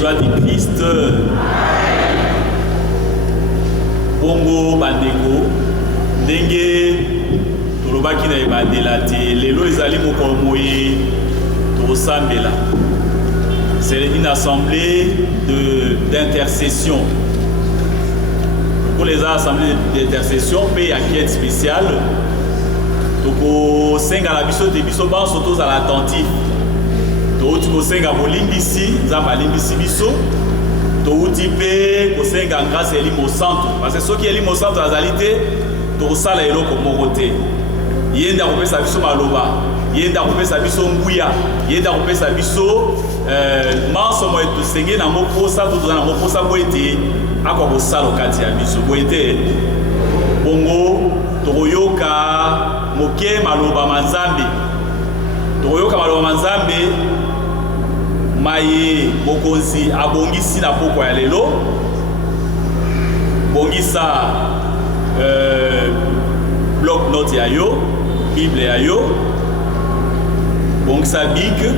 joie du Christ. Bongo bandeko ndenge tolobaki na ebandela te lelo ezali mokolo moye tosambela. C'est une assemblée d'intercession. Pour les assemblées d'intercession, il y a une quête spéciale. Toko senga la biso te biso ban soto za l'attentif. To uti ko senga bolimbisi, nzamba limbisi biso. To uti pe ko senga grâce eli mo santo. Parce que soki eli mo santo azalité, to sala eloko moko te. Yenda ko pesa biso maloba, yenda ko pesa biso nguya, yenda ko pesa biso manso mo etu senge na moposa to na moposa bo ete akwa ko sala kati ya biso bo ete bongo toyoka moke maloba manzambe toyoka maloba manzambe maye bokonzi abongisi na poko ya lelo bongisa bloc note ya yo bible ya yo bongisa big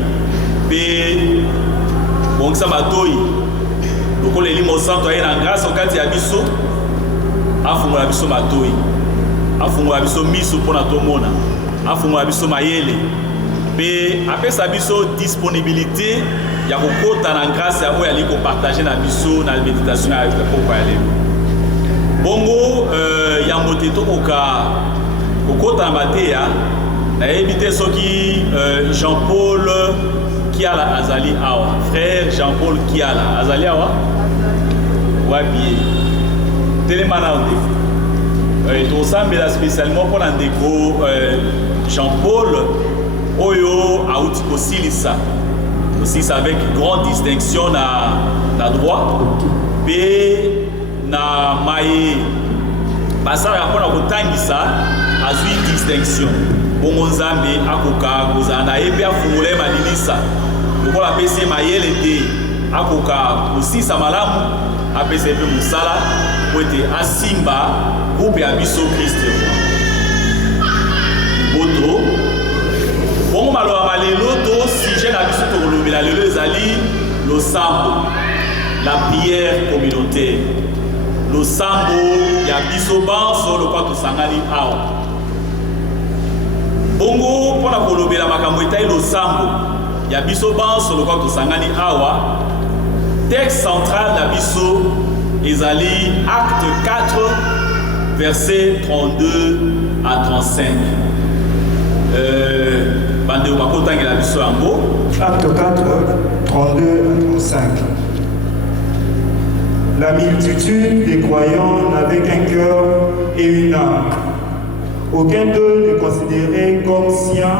pe bongisa matoi lokola elimo santo aye na grâce okati ya biso afungola biso matoi afungola biso miso mpona tomona afungola biso mayele pe apesa biso disponibilité ya kokota na grâce ya oyo ali kopartage na biso na méditation ya poko ya lelo bongo yango te tokoka kokota na mateya nayebi te soki Jean-Paul Kiala azali awa frère Jean-Paul Kiala azali awa wapi telemana ndeko tosambela spécialement pour ndeko Jean-Paul oyo auti kosilisa aussi avec grande distinction na droit pe na maye basala yapona kotangisa azwi distinction bongo nzambe akoka kozala na ye mpe afungula ye malinisa lokola apesi ye mayele te akoka kosisa malamu apesa ye mpe mosala po ete asimba groupe ya biso Kristo boto bongo maloba malelo to sujet na biso tokolobela lelo ezali losambo la prière communautaire losambo ya biso banso lokwa tosangani awa bongo pona kolobela makambo etai losambo ya biso banso lokwa tosangani awa texte central na biso ezali acte 4 verset 32 à 35 bandeko bakotangela biso yango acte 4 32 à 35. La multitude des croyants n'avait qu'un cœur et une âme. Aucun d'eux ne considérait comme sien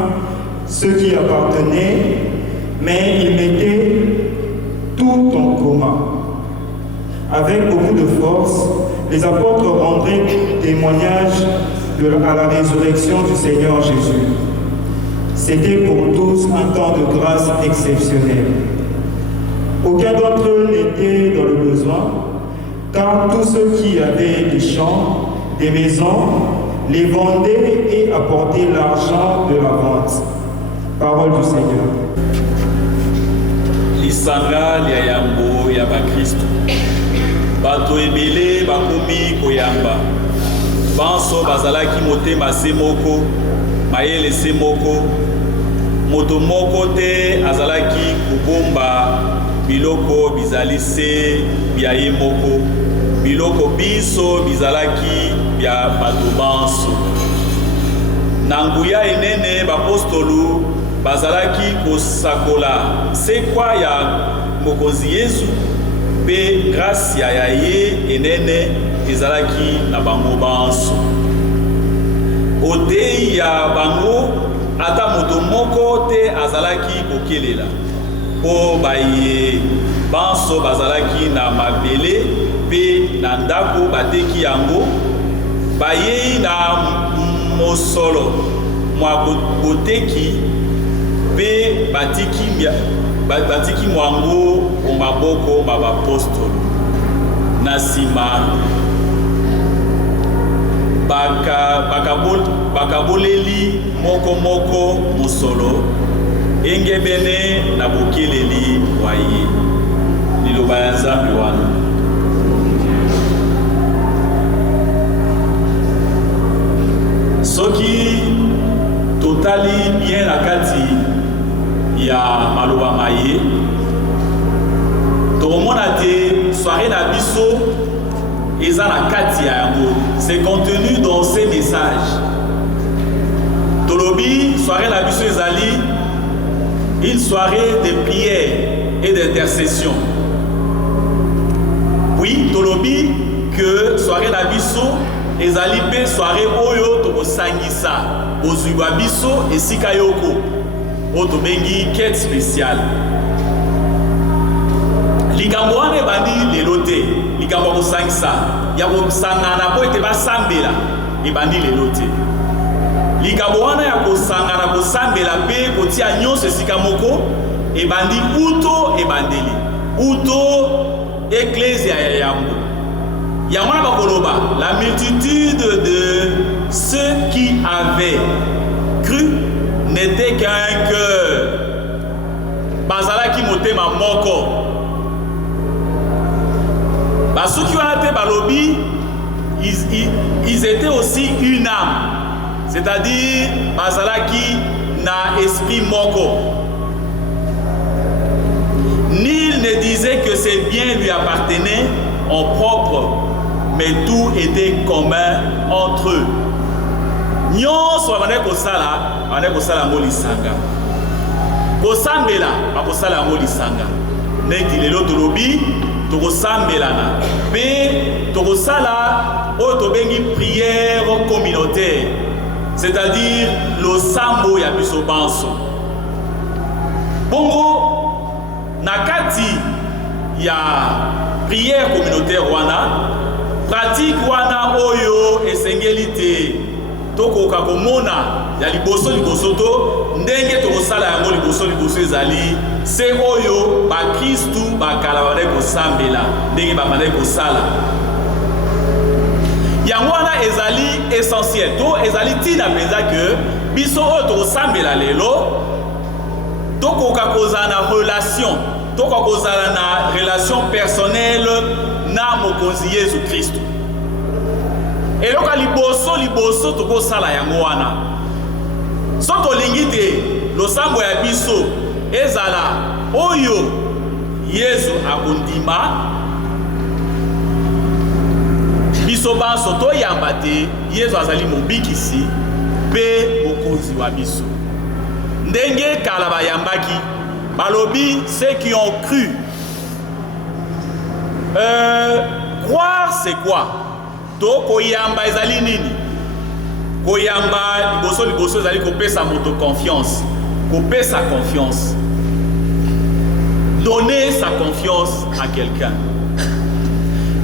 ce qui appartenait, mais ils mettaient tout en commun. Avec beaucoup de force, les apôtres rendraient témoignage à la résurrection du Seigneur Jésus. C'était pour tous un temps de grâce exceptionnel. Aucun d'entre eux n'était dans le besoin, car tous ceux qui avaient des champs, des maisons, les vendaient et apportaient l'argent de la vente. Parole du Seigneur. Lisanga lia yambo ya bakristo bato ebele bakomi koyamba banso bazalaki motema se moko mayele se moko moto moko te azalaki kobomba biloko bizali se bia ye moko biloko biso bizalaki bia bato banso na nguya enene bapostolu bazalaki kosakola sekwa ya mokonzi Yesu pe grâce ya ye enene ezalaki na bango banso otei ya bango ata moto moko te azalaki kokelela po baye banso bazalaki na mabele pe na ndako bateki yango bayei na mosolo mwa boteki pe batiki mwango o maboko ba bapostolo na sima bakaboleli moko mosolo engebene na bokeleli waye liloba ya Nzambe wana. Soki totali bien na kati ya maloba maye, tokomona te soirée na biso eza na kati ya yango. C'est contenu dans ces messages. Tolobi soirée na biso ezali une soirée de prière et d'intercession. Oui, tolobi que soirée na biso ezali pe soirée oyo tokosangisa bozwiwa biso esika yoko oyo tobengi quête spéciale. Likambo wana ebandi lelo te, likambo ya kosangisa ya kosangana po ete basambela ebandi lelo te. Likambo wana ya kosangana kosambela pe kotia nyonso esika moko ebandi uto ebandeli uto ecclésia ya yango. Yamana bakoloba, la multitude de ceux qui avaient cru n'était qu'un cœur. Bazalaki motema moko. Basuki wana te balobi, ils étaient aussi une âme. C'est-à-dire, bazalaki na esprit moko. Nul ne disait que ses biens lui appartenaient en propre, mais tout était commun entre eux. Nyonso abane kosala ngo lisanga. Kosambela bakosala ngo lisanga. Neki lelo tolobi tokosambelana. Pe tokosala oyo tobengi prière communautaire. C'est-à-dire le sambo ya biso banso. Bongo nakati ya prière communautaire wana, pratique wana oyo esengeli te tokoka komona ya liboso to ndenge tokosala yango liboso ezali se oyo bakristu bakala bade kosambela ndenge babande kosala yango wana ezali essentiel to ezali tina mpenza ke biso oyo tokosambela lelo tokoka kozala na relation tokoka kozala na relation personnelle na mokonzi Yesu Kristo. Eloka liboso tokosala yango wana. So tolingi te losambo ya biso ezala oyo Yesu akondima biso banso toyamba te Yesu azali mobikisi pe mokonzi wa biso. Ndenge kala bayambaki balobi ceux qui ont cru. Croire c'est quoi? To koyamba ezali nini? Koyamba liboso ezali kopesa moto confiance. Kopesa confiance. Donner sa confiance à quelqu'un.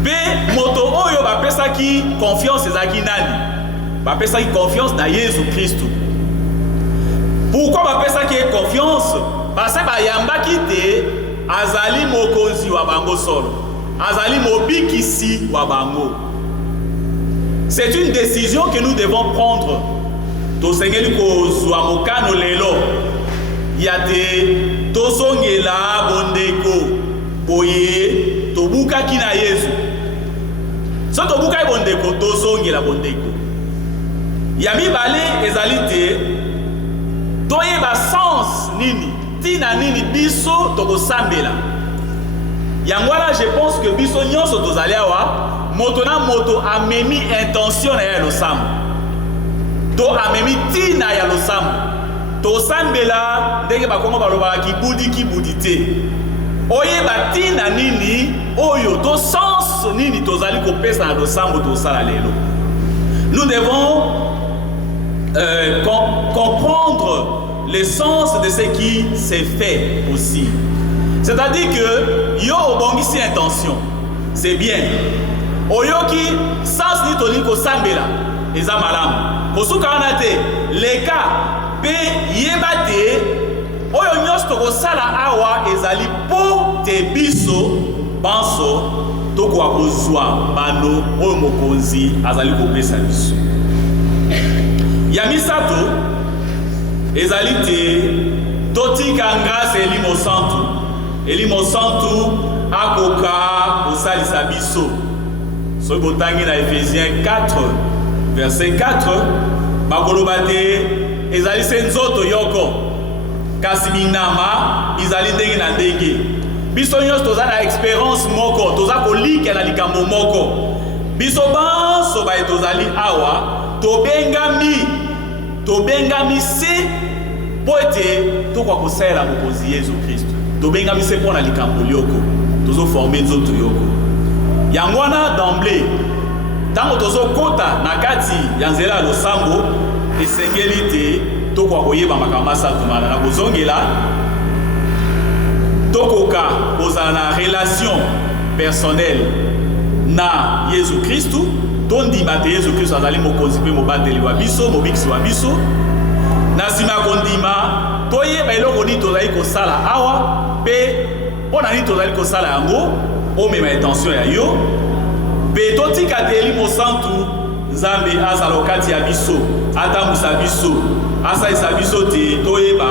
Pe moto oyo bapesa ki confiance ezaki nani? Bapesa ki confiance na Yesu Kristo. Pourquoi bapesa ki confiance? Parce que bayambaki te azali mokonzi wa bango solo. Azali mobikisi wa bango. C'est une décision que nous devons prendre. Tosengeli kozwa mokano lelo. Yate tosongela bondeko boye tobuka kina Yesu. So tobuka bondeko tosongela bondeko. Ya mibale ezali te toyeba sens nini tina nini biso tokosambela. Yango wana je pense que biso nyonso tozali awa moto na moto amemi intention na ya losambo. To amemi tina ya losambo. Tosambela ndenge bakongo balobaka kibudi te. Oyeba tina nini oyo to sens nini tozali kopesa na losambo tosala lelo. Nous devons comprendre le sens de ce qui s'est fait aussi. C'est-à-dire que yo obongisi intention, c'est bien. Oyoki sens ni toni ko sambela eza malamu. Kosuka wana te leka pe yebate oyo nyonso tokosala awa ezali po te biso banso tokoka kozwa bano oyo mokonzi azali kopesa biso. Ya misato ezali te totika grâce elimo santu akoka kosalisa biso. Soki botangi na Ephésiens 4 verset 4 bakoloba te ezali se nzoto yoko kasi minama izali ndenge na ndenge. Biso nyonso toza na expérience moko, toza kolika na likambo moko. Biso banso baye tozali awa tobengami se po ete tokwa kosalela mokonzi Yesu Kristo. Tobengami se mpo na likambo lioko tozoforme nzoto yoko. Yango wana d'emblée ntango tozokota na kati ya nzela ya losambo esengeli te tokwa koyeba makambo masatu mana na kozongela tokoka kozala na relation personnelle na Yesu Kristu, tondima te Yesu Kristu azali mokonzi mpe mobateli wa biso, mobikisi wa biso. Na nsima ya kondima toyeba eloko nini tozali kosala awa mpe mpona nini tozali kosala yango omema intention ya yo mpe totika te Elimo Santu Nzambe azala okati ya biso atambusa biso asalisa biso te toyeba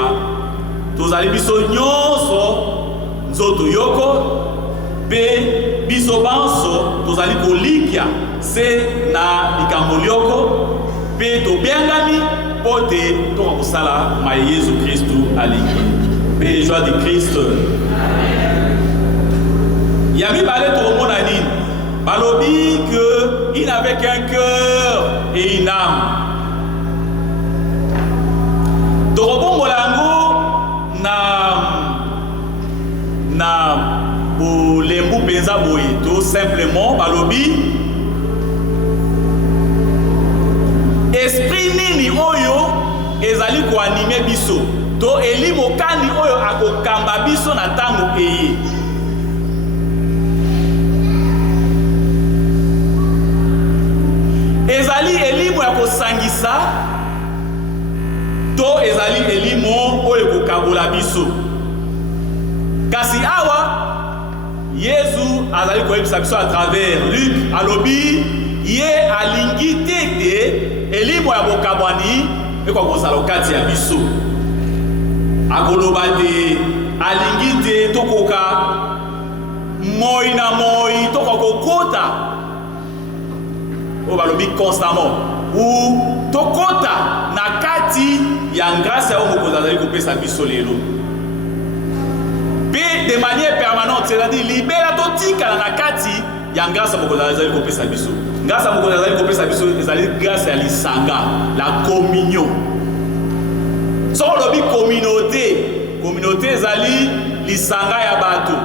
tozali biso nyonso nzoto yoko mpe biso banso tozali kolikya se na likambo lioko mpe tobengami mpo te toka kosala maye Yesu Kristu alingi mpe joie de Christ. Ya mibale tokomona nini? Balobi que il n'avait qu'un cœur et une âme. Tokobongola yango na bolembu penza boye tout simplement balobi esprit nini oyo ezali koanime biso to elimo kani oyo akokamba biso na tango eye. Ezali elimo ya kosangisa to ezali elimo oyo kokabola biso. Kasi awa Yesu azali koyebisa biso à travers Luc alobi ye alingi te elimo ya bokabwani ekwa kozala kati ya biso. Akoloba te alingi te tokoka moi na moi tokoka kokota o balobi constamment ou tokota na kati ya grâce ya mokonzi azali kopesa biso lelo de manière permanente, c'est-à-dire libéra totika na kati ya grâce ya mokonzi azali kopesa biso. Grâce ya mokonzi azali kopesa biso ezali grâce ya lisanga, la communion. So lobi communauté ezali lisanga ya bato.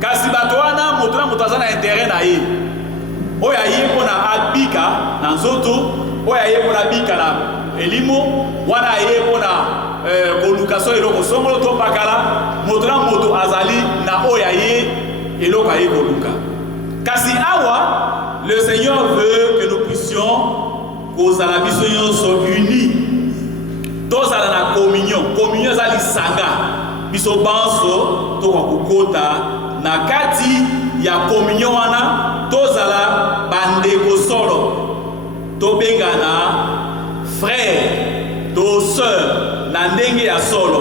Kasi bato wana moto aza na intérêt na ye. Oyo aye mpona abika na nzoto, oyo aye mpona bika na elimo, wana aye mpona koluka so eloko songolo to bakala, moto azali na oyo aye eloko aye koluka. Kasi awa, le Seigneur veut que nous puissions kozala biso nyonso unis. Tozala na communion ezali sanga. Biso banso to kokota na kati ya communion wana tozala bandeko solo. Tobengana frère, to sœur na ndenge ya solo.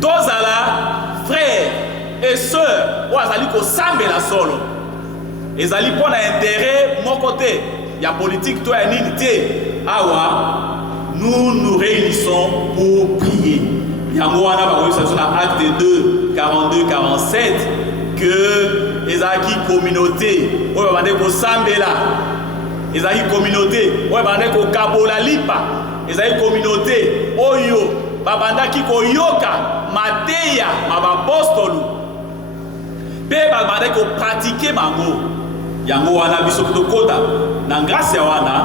Tozala frère et sœur ou azali kosambela solo. Ezali pona intérêt mon côté. Ya politique to ya nini te. Awa nous nous réunissons pour prier. Yango wana ba koyisa na acte 2 42 47 que ezaki communauté oyo bande kosambela. Ezali communauté oyo bande ko kabola lipa. Ezali communauté oyo babandaki koyoka mateya mabapostolu pe babandaki ko pratiquer mango. Yango wana biso tokota na grâce ya wana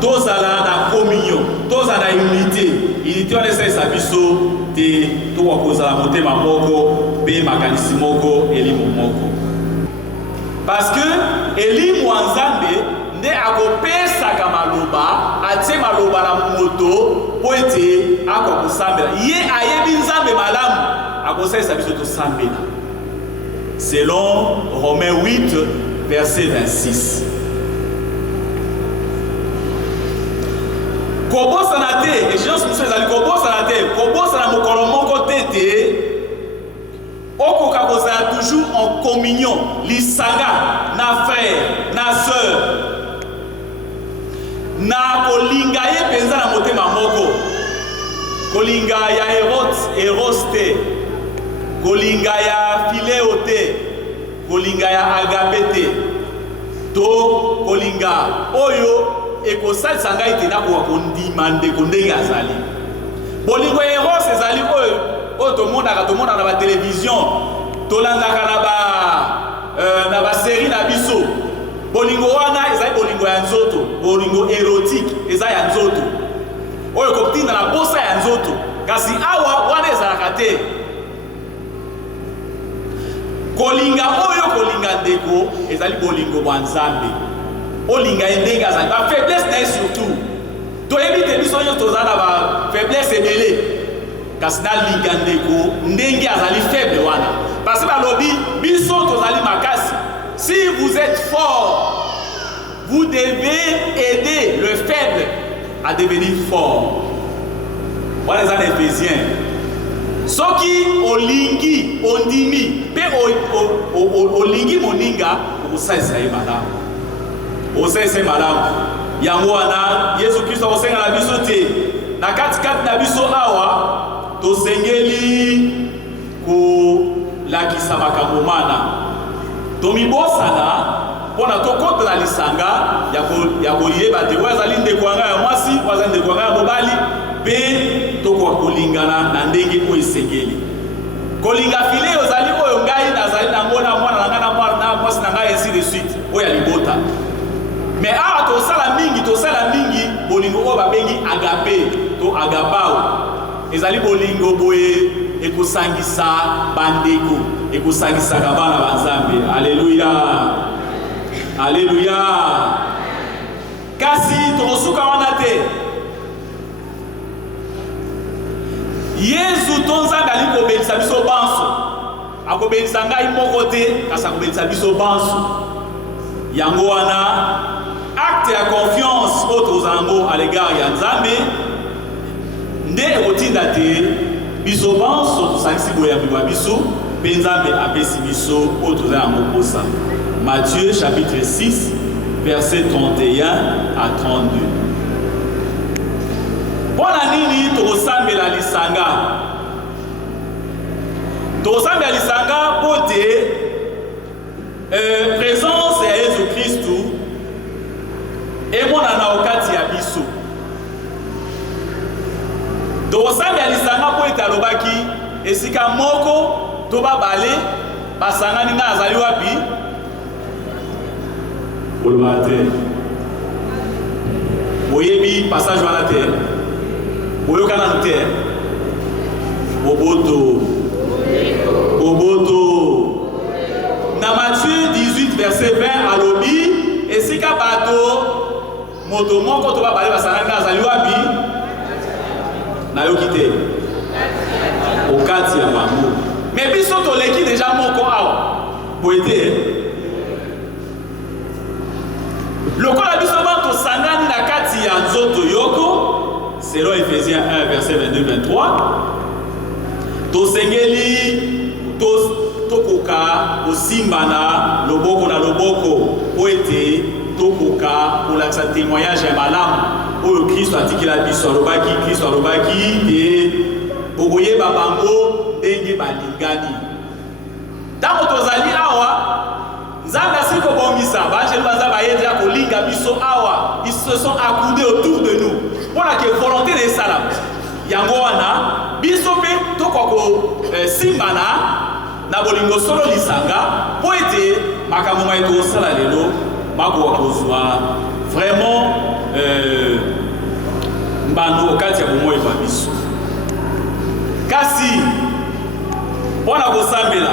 tozala na communion, tozala na unité wana esalisa biso te tokwa kozala motema moko pe makanisi moko elimo moko. Parce que elimu ya Nzambe nde akopesaka maloba atie maloba na moto po ete akwa kosambela ye ayebi Nzambe malamu akosalisa biso tosambela selon Romains 8 verset 26. Kobosana te, échéance pour ezali kobosana te, kobosana mokolo moko tete okoka kozala toujours lisanga na frère na sœur na kolinga ye penza na motema moko kolinga ya eros te kolinga ya fileo te kolinga ya agape te to kolinga oyo ekosalisa ngai te nakoka kondima ndeko ndenge azali bolingo ya eros ezali oyo tomonaka na batelevizio tolandaka na basérie na biso bolingo wana ezali bolingo ya nzoto bolingo érotique eza ya nzoto oyo kotinda na posa ya nzoto kasi awa wana ezalaka te kolinga oyo kolinga ndeko ezali bolingo bwa nzambe olinga ye ndenge azali bafaiblesse na ye surtout toyebi te biso nyonso toza na bafaiblesse ebele kasi nalinga ndeko ndenge azali faible wana parce balobi biso tozali makasi. Si vous êtes fort, vous devez aider le faible à devenir fort. Voilà les en Éphésiens. Soki olingi ondimi pe olingi moninga osaisa ye malamu. Osaisa ye malamu. Yango wana Yesu Kristo osenga na biso te. Na kati na biso awa tosengeli ko lakisa makambo mana. Tomibosana pona tokota na lisanga ya koyeba te wazali ndeko wanga ya mwasi wazali ndeko wanga ya mobali pe toko kolingana na ndenge ko esengeli kolinga file ozali oyo ngai nazali na ngona mwana na ngana mwana na mwasi na ngai ainsi de suite oya libota mais awa tosala mingi bolingo oyo babengi agape to agapao ezali bolingo boye ekusangisa bandeko ekusangisaka bana banzambe. Alléluia. Alléluia. Kasi tokosuka wana te. Yesu tonzanga ali kobelisa biso banso. Akobelisa ngai moko te, kasi akobelisa biso banso. Yango wana acte ya confiance otozango à l'égard ya Nzambe. Nde ekotinda te biso banso tosangisi boyambi wa biso. Benzambe apesi biso otoza yango posa. Matthieu chapitre 6 verset 31 à 32. Pona nini tokosambela lisanga? Tokosambela lisanga pote présence ya Yesu Kristu emonana okati ya biso. Tokosambela lisanga pote alobaki esika moko toba bale basangani nga azali wapi olbate oyebi passage wana te oyokana te boboto na Matthieu 18 verset 20 alobi esika bato moto moko toba bale basangani nga azali wapi nayoki te okati ya bango. Mais biso toleki déjà moko awa boete lokola biso ba tosangani na kati ya nzoto yoko selon Ephésiens 1 verset 22-23 tosengeli tokoka kosimbana loboko na loboko boete tokoka kolakisa témoignage ya malamu oyo Kristo atikela biso alobaki te bokoyeba bango ndenge balingani. Tango tozali awa Nzambe asiko bomisa banjelu banza bayeja kolinga biso awa ils se sont accoudés autour de nous pour la volonté de salam yango wana biso pe tokoko simbana na bolingo solo lisanga po ete makambo mai to sala lelo mako kozwa vraiment mbando okati ya bomoi ba biso kasi wana kosambela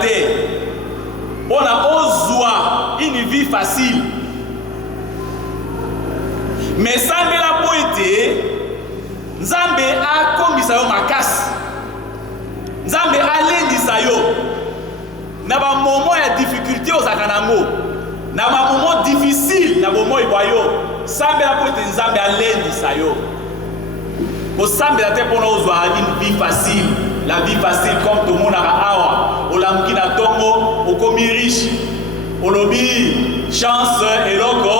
te wana ozwa une vie facile mais sambela po ete Nzambe akombisa yo makasi Nzambe alendisa yo na ba moment ya difficulté ozaka nango na ba moment difficile na bomoi bwa yo sambela po ete Nzambe alendisa yo kosambela te mpona ozwa une vie facile. La vie facile comme tout le monde a awa. Olamuki na tongo, okomi riche. Olobi chance eloko.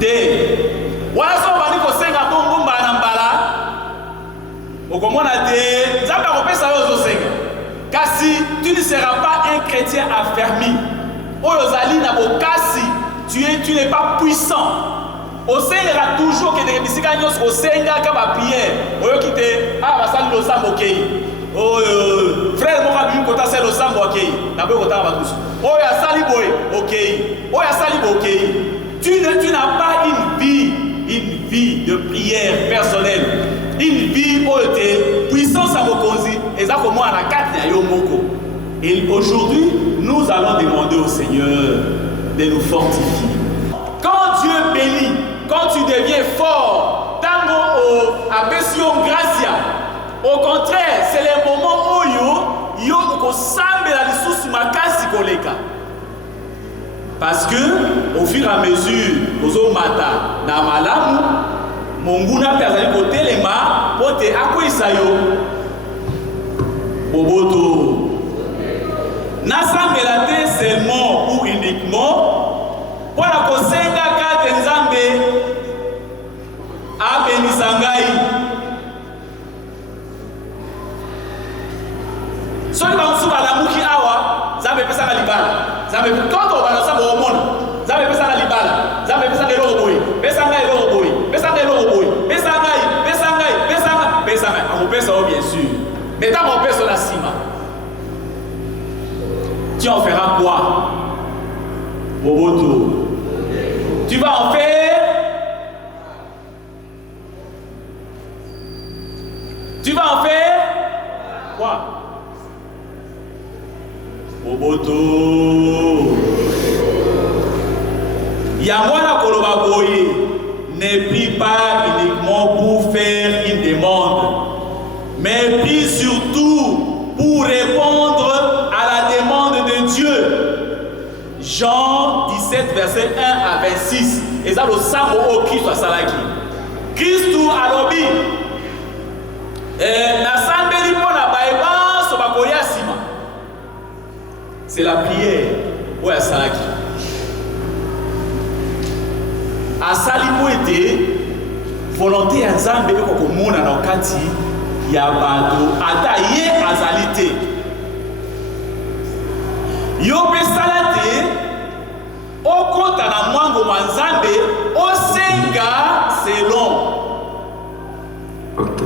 Te. Wala so bani kosenga bongo mbala mbala. Okomona te. Nzambe akopesa yo ozosenga. Kasi tu ne seras pas un chrétien affermi. Oyozali na bokasi. Tu n'es pas puissant. Osengera toujours que des bisika nyos osenga ka ba prière. Oyo kite basali lo sambo kei. Frère mon abi kota selo sambo okei. Na bo kota ba tous. Oyo asali boy okei. Oyo asali bo okei. Tu n'as pas une vie de prière personnelle. Une vie où tu puissance à mokonzi et ça comme moi à la 4 na yo moko. Et aujourd'hui, nous allons demander au Seigneur de nous fortifier. Quand Dieu bénit, quand tu deviens fort, tango apession gracia. Au contraire, c'est le moment où yo ko sambe la lisusu makasi koleka. Parce que au fur et à mesure, ozo mata na malamu, monguna pezali kotelema pote akwisa yo. Boboto. Na sambela te seulement ou uniquement pour la kosenga kate nzambe abenisa ngai. Soki bamusu balamuki awa nzambe epesaka libala. Nzambe toto balosa bomona. Nzambe epesaka libala. Nzambe epesaka eloko boye. Pesa ngai eloko boye. Pesa ngai eloko boye. Pesa ngai. Akopesa o bien sûr. Mais tant qu'on pèse la cima, tu en feras quoi? Boboto. Tu vas en faire. Tu vas en faire quoi? Boboto. Yamwana koloba boye. Ne prie pas uniquement pour faire une demande, mais prie surtout pour répondre à la demande de Dieu. Jean 17, verset 1 à 26. Et ça, le sang au Christ à Salaki. Christ alobi. Na sambeli pona baeba so bakoya sima. C'est la prière ou à Salaki. Asali po ete volonté ya Nzambe eko komona na okati ya bato ata ye azali te. Yo pe sala te okota na mwango mwa Nzambe osenga selon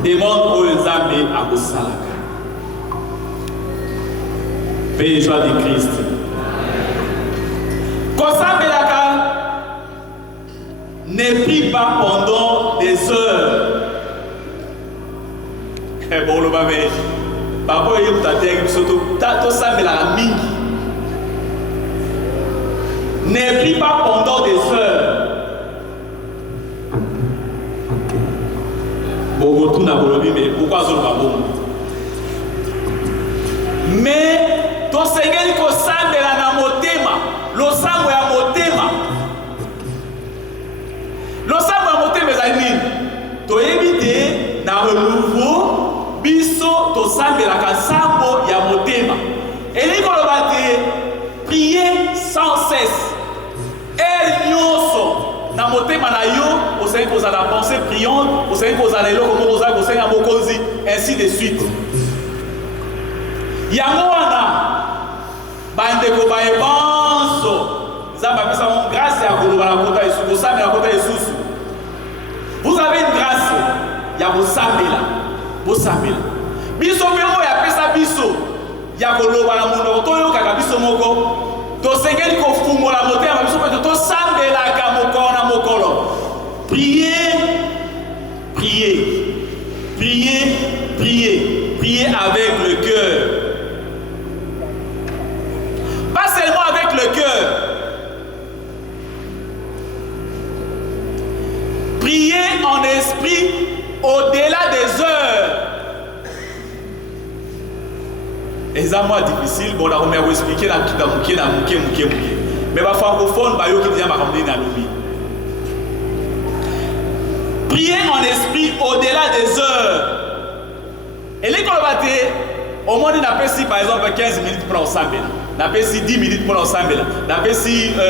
demande oyo Nzambe akosalaka. Paix joie de Christ. Kosambelaka ne prie pas pendant des heures. Bon, le bébé, papa, il t'a dit surtout, t'as ça, mais la mingi. Ne prie pas pendant des heures. Bon, tout n'a pas dit, mais pourquoi ça va bon? Mais ton Seigneur, il faut ça, mais la motema, le sang est motema. Le sang est motema, mes amis. Tu éviter dans le nouveau biso to sambela kasambo ya motema. Et koloba te prier sans cesse. Et nyoso na motema na yo, osei kozala pensée priante, osei kozala eloko moko kozala kosenga mokonzi, ainsi de suite. Yango wana bandeko baebanso Nzambe apesa mon grâce ya koloba na kota Yesu, kosambela na kota Yesu. Vous avez une grâce ya kosambela. Bosambela. Biso memo ya pesa biso ya koloba na monoko toyoka biso moko. To sengeli ko fungola motema biso pe to sambela ka mokolo na mokolo. Priez, priez. Priez, priez. Priez avec le cœur. Pas seulement avec le cœur. Priez en esprit au-delà des heures. Et ça, moi, difficile. Bon, là, on m'a expliqué la mais les francophones, ils ont dit que Prier en esprit au-delà des heures. Et les colbatés, au moins on appelle si par exemple 15 minutes pour ensemble. On appelle si 10 minutes pour ensemble. On appelle si 1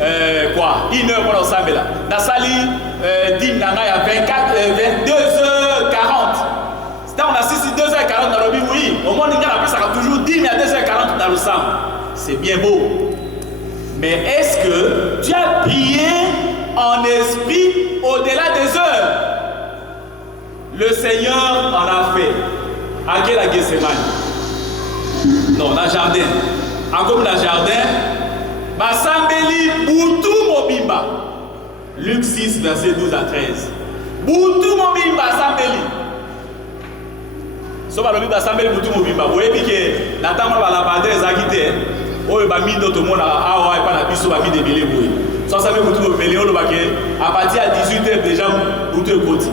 heure pour ensemble. On a sali 10 minutes à 22h40. C'est-à-dire on a 2h40 dans le Bible, oui. Au moins on appelle ça toujours 10 minutes à 2h40 dans le sang. C'est bien beau. Mais est-ce que tu as prié en esprit au-delà des heures? Le Seigneur en a fait. À quel à Gethsemane? Non, dans le jardin. Comme dans le jardin, Basambeli Boutou Mobimba. Luc 6, verset 12 à 13. Boutou Mobimba Sambeli. So ba lobi Basambeli Boutou Mobimba. Vous voyez que la table va la parler exactement. Oh, bah, mis d'autres monde à Awa et pas la biso, bah, mis des mélés, oui. Sans savoir que tout le mélé, on va à partir à 18h déjà, vous te côté.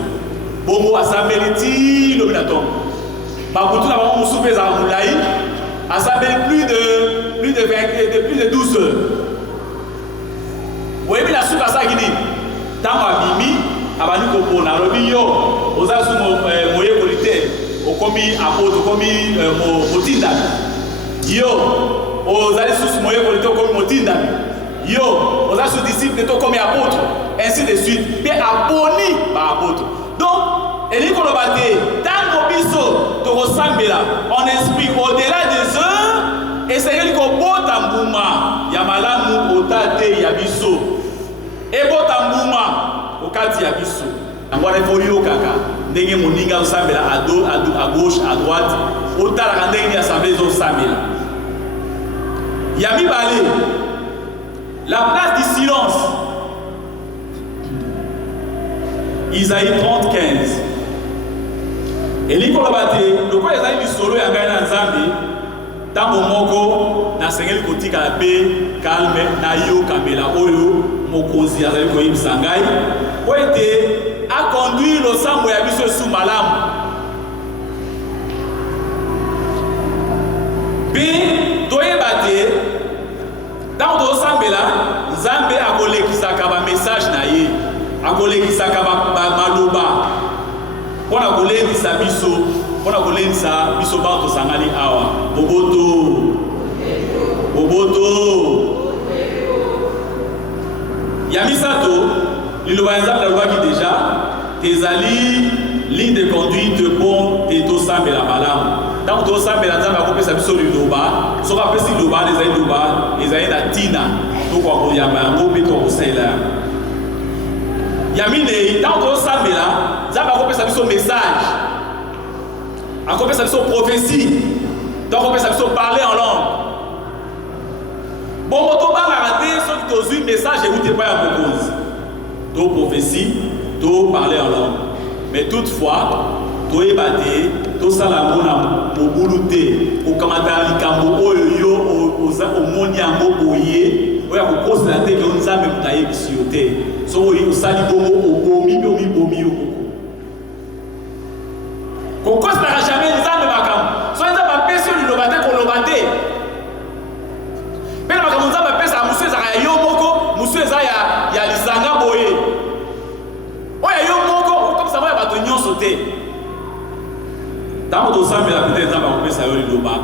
Bon, moi, ça méliti, le minaton. Bah, pour tout d'abord, on soupe à Moulaï, à ça plus de 12 heures. Vous voyez, la soupe à ça qui dit, tant à Mimi, à Banou Kopo, na Robio, aux Azumos, Moye Polité, au commis apôtre, au commis Motinda. Yo! Aux allés sous moyen pour les comme Motinda. Yo, aux allés sous disciples comme apôtres, ainsi de suite. Mais abonni par apôtre. Donc, et les colobatés, tant qu'on biso, tu ressembles là, en esprit au-delà des heures, et c'est elle qui beau tambouma, yamalamu otate yabiso, et beau tambouma, au kati yabiso. Angwa refoli au kaka, ndenge moninga ressemble là, à gauche, à droite, au talaka ndenge assemblée ressemble là. Yami Balé, la place du silence. Isaïe 30, 15. Et l'Ikolobate, le quoi Isaïe du solo et un gars Nzambi, tant au Moko, na sengel koti kalape, calme, na yo kamela oyo, mokozi azali koyim sangai, pour été a conduit le sang yabiso sous malam. B, doye bate, dans le Sambela, Zambé a collé qui s'acaba message naïe, a collé qui s'acaba maloba, pour a collé qui s'abisso, pour a collé qui s'abisso banto sangali awa, boboto, boboto. Yamisato, il va exemple la loi qui déjà, tes alliés, ligne de conduite bon, et tout Sambela malam. Donc, tout ça, mais la dame a coupé sa biso du loba. Sauf après, si loba, les aïe loba, les aïe la tina. Donc, on y a un mot, mais on sait là. Yamine, dans tout ça, mais là, ça va couper sa biso message. A coupé sa biso prophétie. Donc, on peut sa biso parler en langue. Bon, on va rater, sauf que tu as un message et vous n'êtes pas à propose. Donc, prophétie, donc parler en langue. Mais toutefois, tu es battu. Tout ça la mona mobilité au kamata likambo oyo oza omoni yango boye oya ko cause la teke on nzambe mutaye bisiote so oyo osali bongo obomi ko cause na jamais nzambe makam so nzambe apesi oli lobate ko lobate pena makam nzambe apesi amusu ezaka ya yo moko musu eza ya lisanga boye oya yo moko comme ça va bato nyonso te. Tant que tu as peut-être un ça y loba.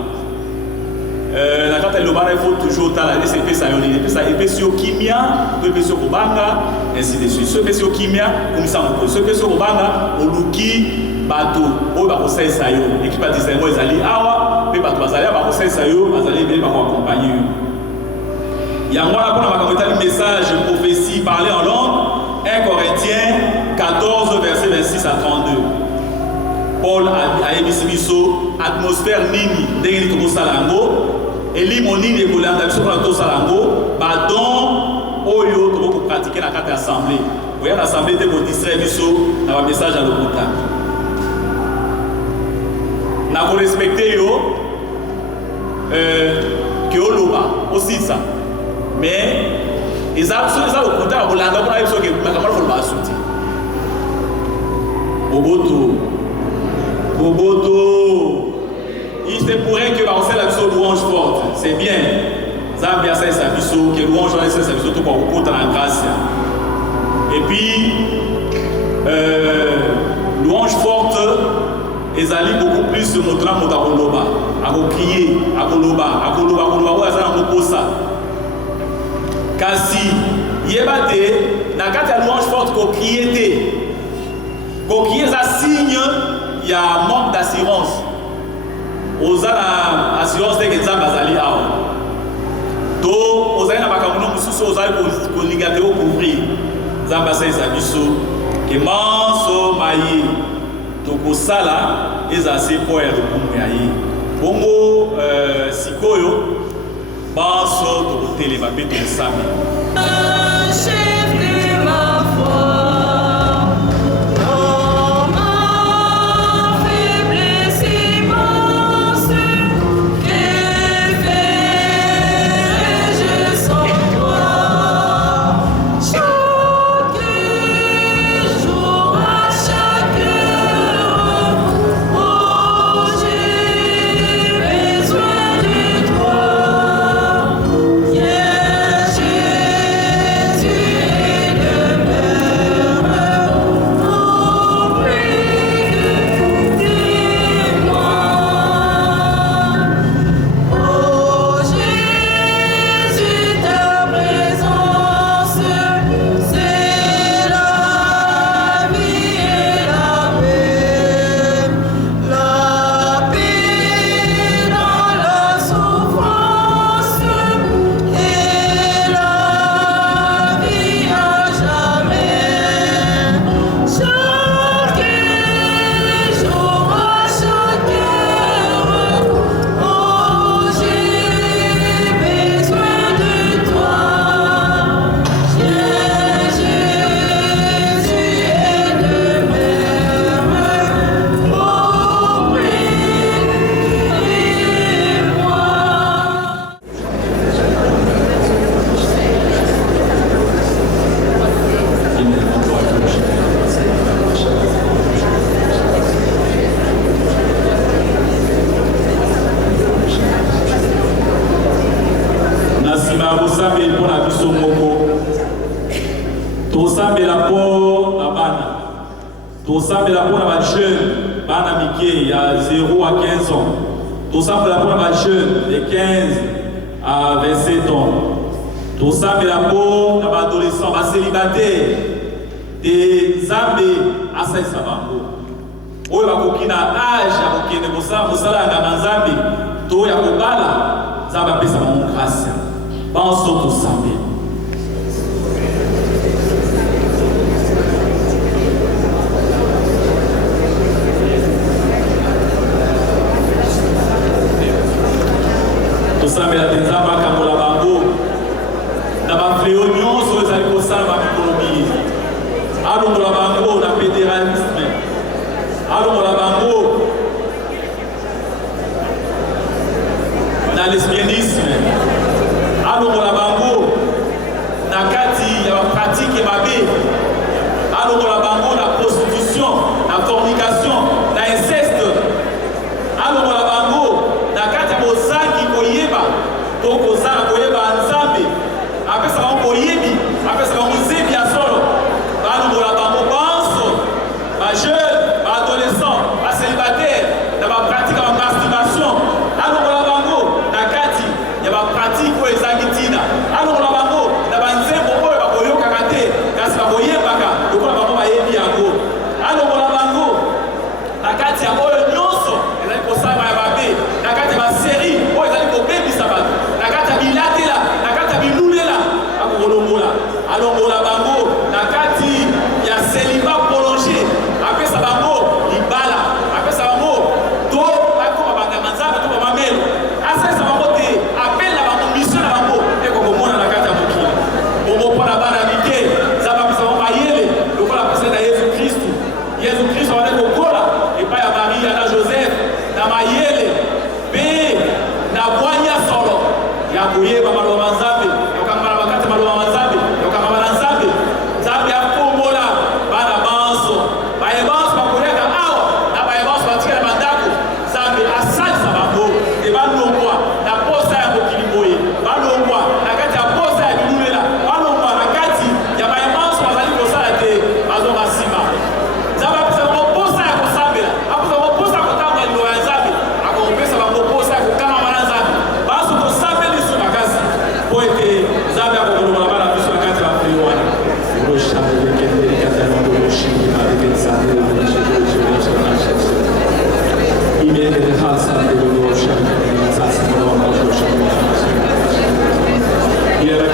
La carte loba il faut toujours ta la c'est ça y est ça épaisseur kimia, épaisseur obanga ainsi de suite. Ce épaisseur kimia comme ça on peut. Ce épaisseur obanga oluki bato o ba conseil ça yo. Équipe a design moi ezali awa, pe bato bazali ba conseil ça yo, bazali bien ba accompagner. Il y a moi là pour ma message prophétie parler en langue 1 Corinthiens 14 verset 26 à 32. Paul a émis atmosphère nini ndenge ni salango eli monini ekolanda biso na to salango badon oyo to pratiquer na carte assemblée oya na assemblée te ko distraire biso na ba message à l'hôpital na ko respecter yo que oloba aussi ça mais ezalo l'hôpital kolanda pour biso ke na kamala ko ba souti Boboto, il se pourrait que on sait la biso louange forte, c'est bien. Zambia c'est sa biso, que louange c'est sa biso tout pour compte en grâce. Et puis louange forte, ils allaient beaucoup plus se montrer à Motakoloba, à crier, à Koloba, Kasi, yebate, na kati ya louange forte, ko crier, ça signe, il y a manque d'assurance. Oza na assurance de que Nzambe azali awa. To ozali na bakamuno mususu ozali ko ligate o couvrir. Nzambe asesa biso ke manso mayi to ko sala eza se po ya lokumu ya ye. Bongo sikoyo manso to ko telema pe to sami. Chef de ma foi. Il y a 0 à 15 ans. Tout ça pour la première jeune de 15 à 27 ans. Tout ça pour la peau d'adolescents, célibataires, des zambés à 5 sabango. Oyo bakokina âge ya kokende kosala na Nzambe to ya kobala Nzambe apesa bango grâce. Banso to sambe. Nzambe la Nzambe akambola bango na bafleo nyonso ezali kosala bamikolobi alongola bango na fédéralisme alongola bango na lesbianisme alongola bango na kati ya bapratike mabe alongola bango na prostitution na fornication na inceste alongola bango na kati ya bozangi koyeba to kozala koyeba Nzambe apesa bango koyebi apesa bango zebi ya solo balongola bango banso bajeune baadolescent bacélibataire na bapratique ya bamasturbation alongola bango na kati ya bapratique oyo ezangi ntina alongola bango na banzembo oyo bakoyokaka te kasi bakoyebaka lokola bango bayebi yango alongola bango na kati ya oyo nyonso ezali kosala ya babe na kati ya basérie oyo ezali kobebisa bato na kati ya bilatela na kati ya bilulela akokolongola alongola bango na kati ya célibat prolongé apesa bango libala apesa bango to bakoma banganga Nzambe to bamamelo asalisa bango te apele na bango mission na bango ekokomona na kati ya mokili bongo mpona bana mike Nzambe apesa bango mayele lokola apesa na Yesu Kristu abandi kokola epai ya Maria na Joseph na mayele mpe na bwanya solo ya koyeba maloba Nzambe yokangama bakati maloba Nzambe yokangama na Nzambe Nzambe akombola bana banso bayebanso bakoleka awa na bayebanso batikela bandako Nzambe asalisa bango te balongwa na posa ya mokili boye balongwa na kati ya posa ya bilulela balongwa na kati ya bayebanso bazali kosala te bazonga nsima yelaki